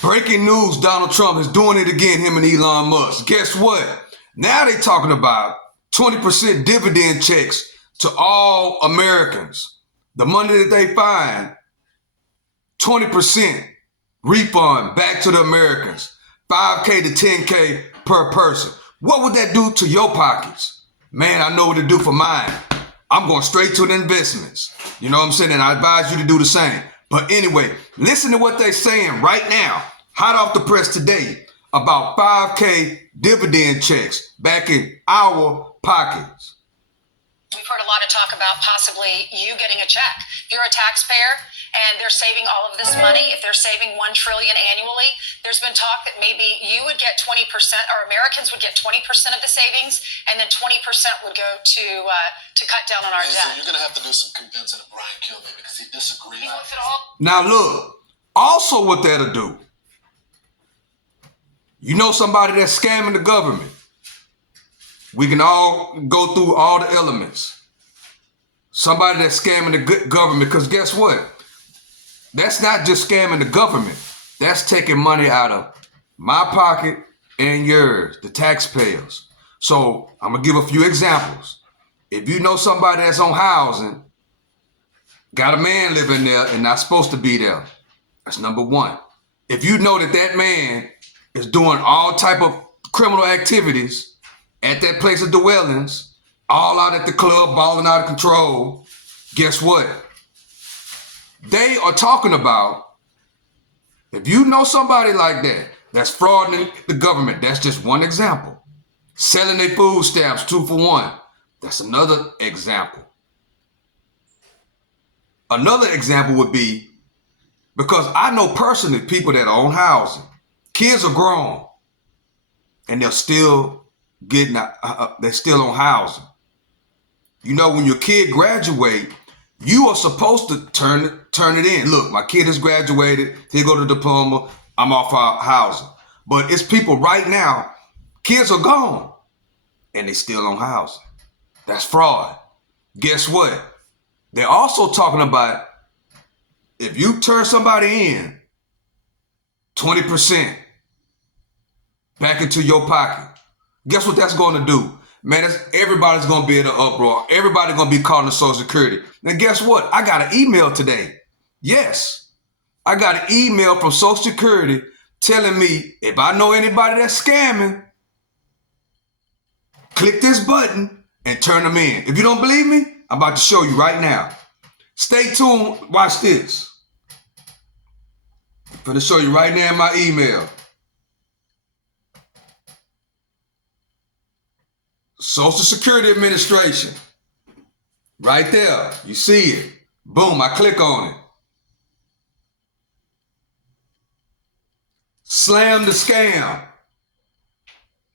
Breaking news, Donald Trump is doing it again, him and Elon Musk. Guess what? Now they talking about 20% dividend checks to all Americans. The money that they find, 20% refund back to the Americans. 5K to 10K per person. What would that do to your pockets? Man, I know what to do for mine. I'm going straight to the investments. You know what I'm saying? And I advise you to do the same. But anyway, listen to what they're saying right now, hot off the press today, about 5K dividend checks back in our pockets. We've heard a lot of talk about possibly you getting a check. If you're a taxpayer and they're saving all of this money, if they're saving $1 trillion annually, there's been talk that maybe you would get 20%, or Americans would get 20% of the savings, and then 20% would go to cut down on our debt. So you're going to have to do some convincing of Brian Kilmeade because he disagrees. He looks at all. Now look, also what that'll do. You know somebody that's scamming the government. We can all go through all the elements. Somebody that's scamming the government, because guess what? That's not just scamming the government. That's taking money out of my pocket and yours, the taxpayers. So I'm going to give a few examples. If you know somebody that's on housing, got a man living there and not supposed to be there, that's number one. If you know that that man is doing all type of criminal activities at that place of dwellings, all out at the club, balling out of control, guess what? They are talking about, if you know somebody like that, that's frauding the government, that's just one example. Selling their food stamps 2 for 1, that's another example. Another example would be, because I know personally people that own housing, kids are grown, and they're still getting, they're still on housing. You know, when your kid graduate, you are supposed to turn it in. Look, my kid has graduated. He go to diploma. I'm off our housing. But it's people right now, kids are gone, and they still on housing. That's fraud. Guess what? They're also talking about, if you turn somebody in, 20% back into your pocket. Guess what that's going to do? Man, everybody's going to be in an uproar. Everybody's going to be calling the Social Security. And guess what? I got an email today. Yes, I got an email from Social Security telling me if I know anybody that's scamming, click this button and turn them in. If you don't believe me, I'm about to show you right now. Stay tuned. Watch this. I'm going to show you right now in my email. Social Security Administration. Right there. You see it. Boom, I click on it. Slam the scam.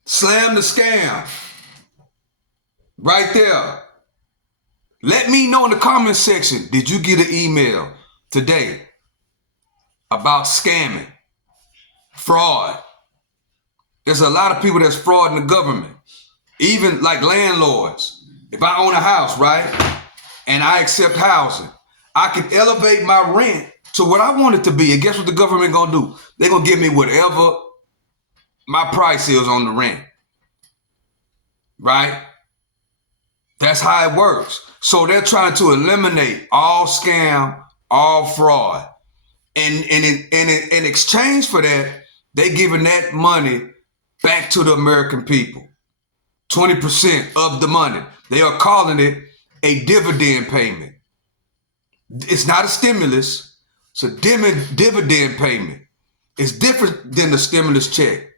Slam the scam. Right there. Let me know in the comment section, did you get an email today about scamming, fraud? There's a lot of people that's frauding the government. Even like landlords. If I own a house, right, and I accept housing, I can elevate my rent to what I want it to be. And guess what the government gonna do? They're gonna give me whatever my price is on the rent, right? That's how it works. So they're trying to eliminate all scam, all fraud. And in exchange for that, they giving that money back to the American people. 20% of the money. They are calling it a dividend payment. It's not a stimulus. It's a dividend payment. It's different than the stimulus check.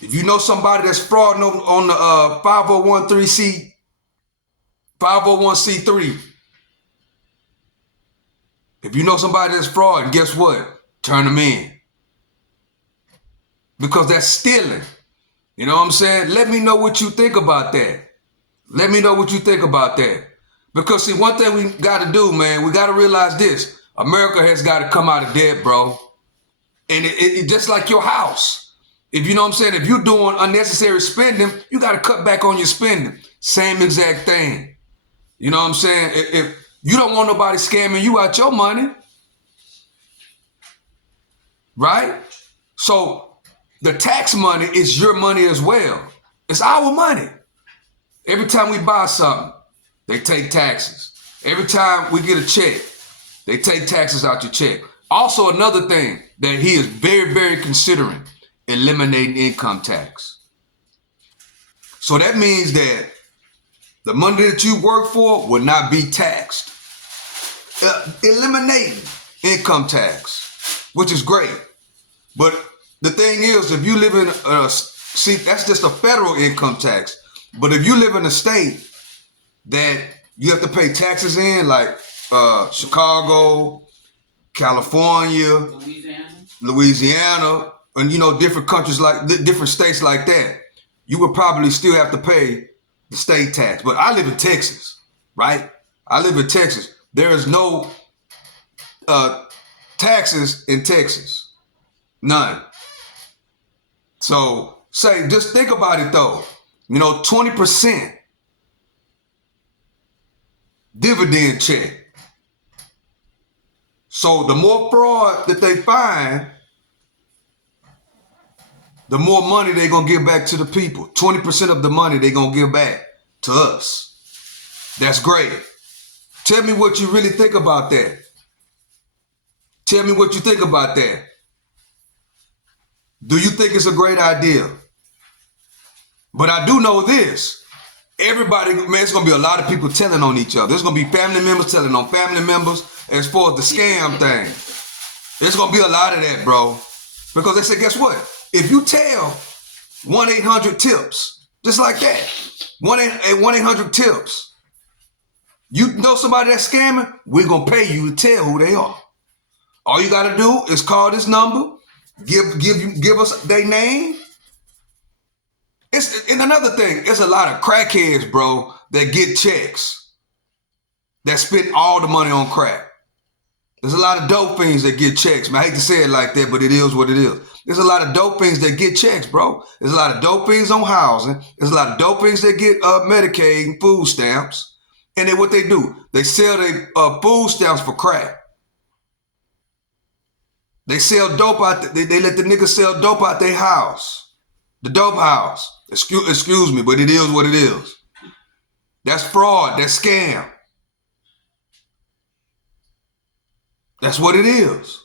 If you know somebody that's frauding on the 501c3, if you know somebody that's frauding, guess what? Turn them in. Because that's stealing. You know what I'm saying? Let me know what you think about that. Let me know what you think about that. Because see, one thing we got to do, man, we got to realize this. America has got to come out of debt, bro. And it just like your house. If you know what I'm saying, if you're doing unnecessary spending, you got to cut back on your spending. Same exact thing. You know what I'm saying? If you don't want nobody scamming you out your money, right? So the tax money is your money as well. It's our money. Every time we buy something, they take taxes. Every time we get a check, they take taxes out your check. Also, another thing that he is very, very considering, eliminating income tax. So that means that the money that you work for will not be taxed. Eliminating income tax, which is great. But the thing is, if you live in see, that's just a federal income tax. But if you live in a state that you have to pay taxes in, like Chicago, California, Louisiana, and different countries different states like that, you would probably still have to pay the state tax. But I live in Texas, right? I live in Texas. There is no taxes in Texas. None. So just think about it though. 20% dividend check. So the more fraud that they find, the more money they're going to give back to the people. 20% of the money they're going to give back to us. That's great. Tell me what you really think about that. Tell me what you think about that. Do you think it's a great idea? But I do know this. Everybody, man, it's going to be a lot of people telling on each other. There's going to be family members telling on family members as far as the scam thing. There's going to be a lot of that, bro. Because they say, guess what? If you tell 1-800-TIPS, just like that, 1-800-TIPS, you know somebody that's scamming, we're going to pay you to tell who they are. All you got to do is call this number, give us their name. And another thing, it's a lot of crackheads, bro, that get checks, that spend all the money on crack. There's a lot of dope fiends that get checks, man. I hate to say it like that, but it is what it is. There's a lot of dope fiends that get checks, bro. There's a lot of dope fiends on housing. There's a lot of dope fiends that get Medicaid and food stamps. And then what they do, they sell their food stamps for crack. They sell dope out. They let the niggas sell dope out their house, the dope house. Excuse me, but it is what it is. That's fraud. That's scam. That's what it is.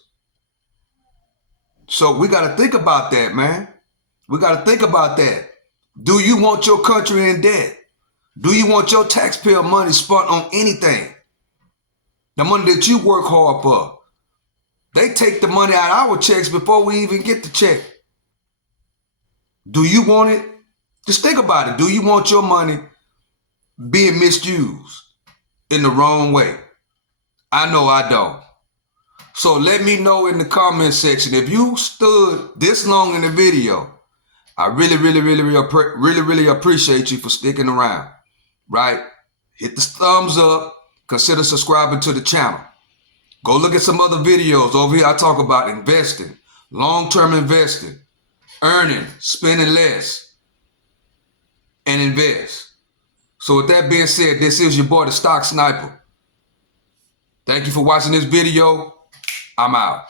So we got to think about that, man. We got to think about that. Do you want your country in debt? Do you want your taxpayer money spent on anything? The money that you work hard for. They take the money out of our checks before we even get the check. Do you want it? Just think about it. Do you want your money being misused in the wrong way? I know I don't. So let me know in the comment section if you stood this long in the video. I really appreciate you for sticking around, right? Hit the thumbs up. Consider subscribing to the channel. Go look at some other videos over here. I talk about investing, long-term investing, earning, spending less, and invest. So with that being said, this is your boy, the Stock Sniper. Thank you for watching this video. I'm out.